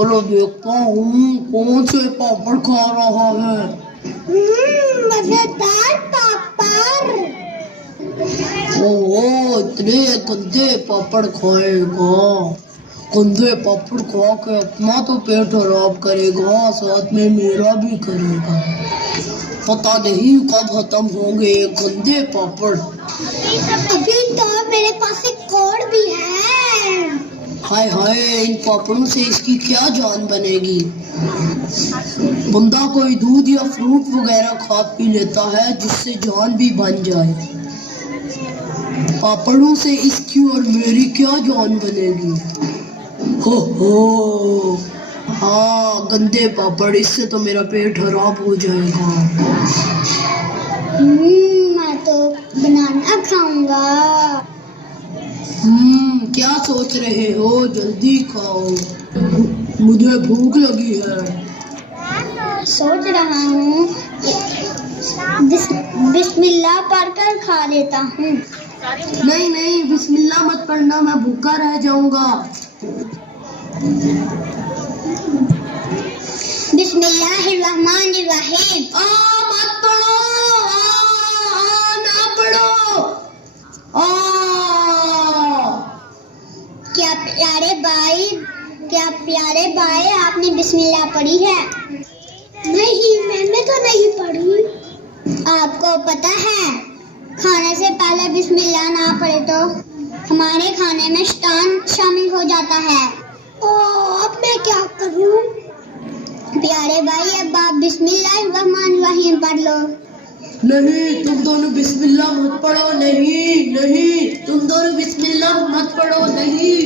चलो देखता हूँ कौन से पापड़ खा रहा है। मजेदार पापड़। ओह इतने गंदे पापड़ खाएगा। गंदे पापड़ खा के अपना तो पेट खराब करेगा, साथ में मेरा भी करेगा। पता नहीं कब खत्म होंगे ये गंदे पापड़। अभी तो मेरे पास एक और भी है। हाय हाय, इन पापड़ों से इसकी क्या जान बनेगी। बंदा कोई दूध या फ्रूट वगैरह खा पी लेता है जिससे जान भी बन जाए। पापड़ों से इसकी और मेरी क्या जान बनेगी। हो हाँ, गंदे पापड़, इससे तो मेरा पेट खराब हो जाएगा। मैं तो बनाना खाऊंगा। क्या सोच रहे हो, जल्दी खाओ, मुझे भूख लगी है। सोच रहा हूँ बिस्मिल्लाह पढ़कर खा लेता हूँ। नहीं, बिस्मिल्लाह मत पढ़ना, मैं भूखा रह जाऊंगा। बिस्मिल्लाहिर्रहमानिर्रहीम। मत पढ़ो, ना पढ़ो। क्या प्यारे भाई आपने बिस्मिल्लाह पढ़ी है? नहीं, मैंने तो नहीं पढ़ी। आपको पता है खाने से पहले बिस्मिल्लाह ना पढ़े तो हमारे खाने में शैतान शामिल हो जाता है। अब मैं क्या करूं? प्यारे भाई अब आप बिस्मिल्लाहिर्रहमानिर्रहीम पढ़ लो। नहीं, तुम दोनों बिस्मिल्लाह मत पढ़ो। नहीं, तुम दोनों बिस्मिल्लाह मत पढ़ो। नहीं।